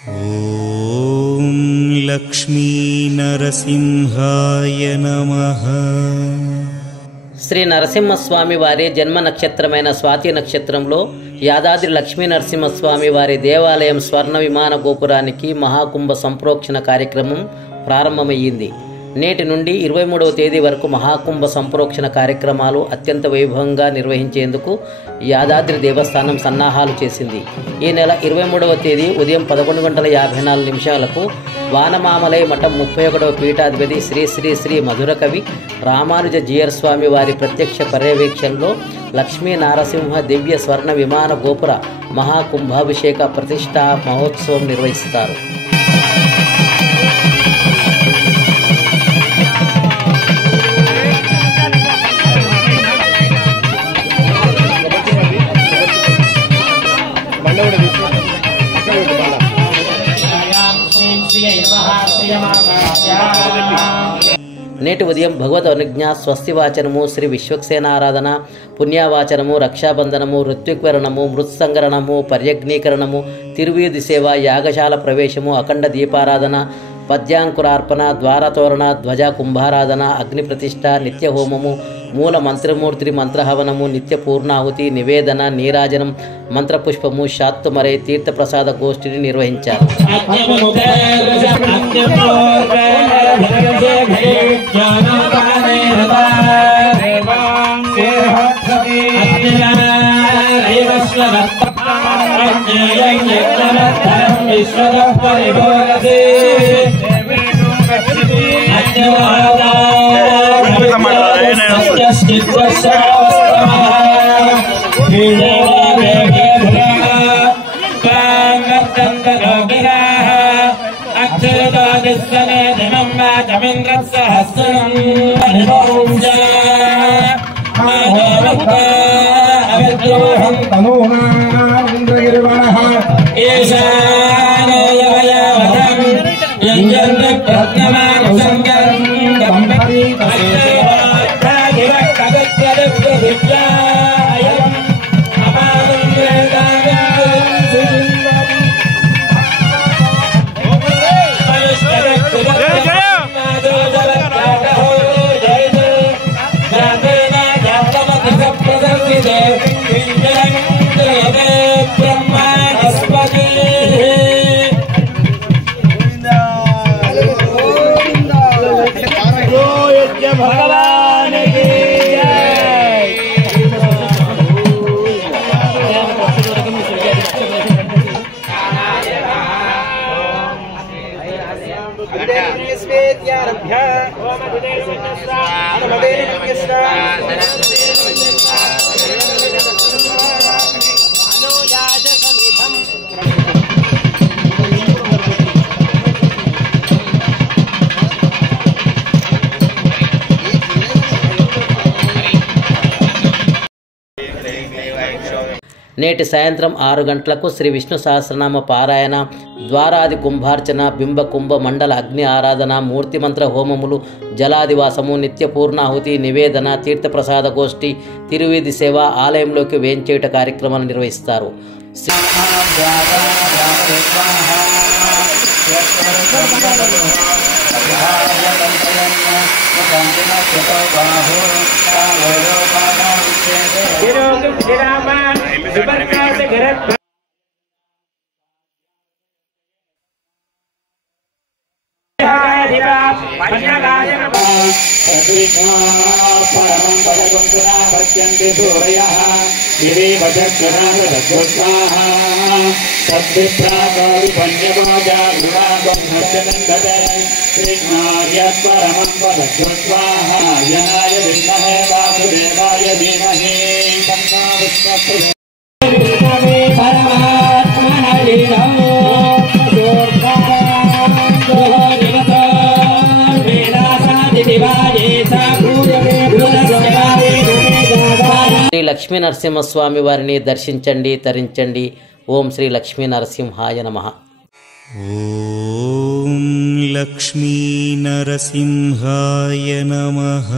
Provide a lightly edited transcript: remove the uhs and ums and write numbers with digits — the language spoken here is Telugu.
ఓం లక్ష్మీ నరసింహాయ నమః. శ్రీ నరసింహస్వామి వారి జన్మ నక్షత్రమైన స్వాతి నక్షత్రంలో యాదాద్రి లక్ష్మీ నరసింహస్వామి వారి దేవాలయం స్వర్ణ విమాన గోపురానికి మహాకుంభ సంప్రోక్షణ కార్యక్రమం ప్రారంభమయ్యింది. నేటి నుండి 23వ తేదీ వరకు మహాకుంభ సంప్రోక్షణ కార్యక్రమాలు అత్యంత వైభవంగా నిర్వహించేందుకు యాదాద్రి దేవస్థానం సన్నాహాలు చేసింది. ఈ నెల 23వ తేదీ ఉదయం 11:54 వానమామలై మఠం 31వ పీఠాధిపతి శ్రీ శ్రీ శ్రీ మధుర కవి రామానుజ జీయర్ స్వామి వారి ప్రత్యక్ష పర్యవేక్షణలో లక్ష్మీ నారసింహ దివ్య స్వర్ణ విమాన గోపుర మహాకుంభాభిషేక ప్రతిష్టా మహోత్సవం నిర్వహిస్తారు. నేటి ఉదయం భగవద్ అనుజ్ఞ, స్వస్తివాచనము, శ్రీ విశ్వక్సేనారాధన, పుణ్యవాచనము, రక్షాబంధనము, ఋత్విక్వరణము, మృత్సంగరణము, పర్యగ్నీకరణము, తిరువీధి సేవ, యాగశాల ప్రవేశము, అఖండ దీపారాధన, పద్యాంకురార్పణ, ద్వారతోరణ, ధ్వజ కుంభారాధన, అగ్ని ప్రతిష్ట, నిత్య హోమము, మూల మంత్రమూర్తి మంత్రహవనము, నిత్య పూర్ణాహుతి, నివేదన, నీరాజనం, మంత్రపుష్పము, శాత్తుమరై తీర్థప్రసాద గోష్ఠిని నిర్వహించారు. నేటి సాయంత్రం 6 గంటలకు శ్రీ విష్ణు సహస్రనామ పారాయణ, ద్వారాది కుంభార్చన, బింబ కుంభ మండల అగ్ని ఆరాధన, మూర్తిమంత్ర హోమములు, జలాదివాసము, నిత్య పూర్ణాహుతి, నివేదన, తీర్థప్రసాద గోష్ఠి, తిరువీధి సేవ, ఆలయంలోకి వేంచేయుట కార్యక్రమాలు నిర్వహిస్తారు. శ్రీ లక్ష్మీ నరసింహస్వామి వారిని దర్శించండి, తరించండి. ఓం శ్రీ లక్ష్మీ నరసింహాయ నమః. ఓం లక్ష్మీ నరసింహాయ నమః.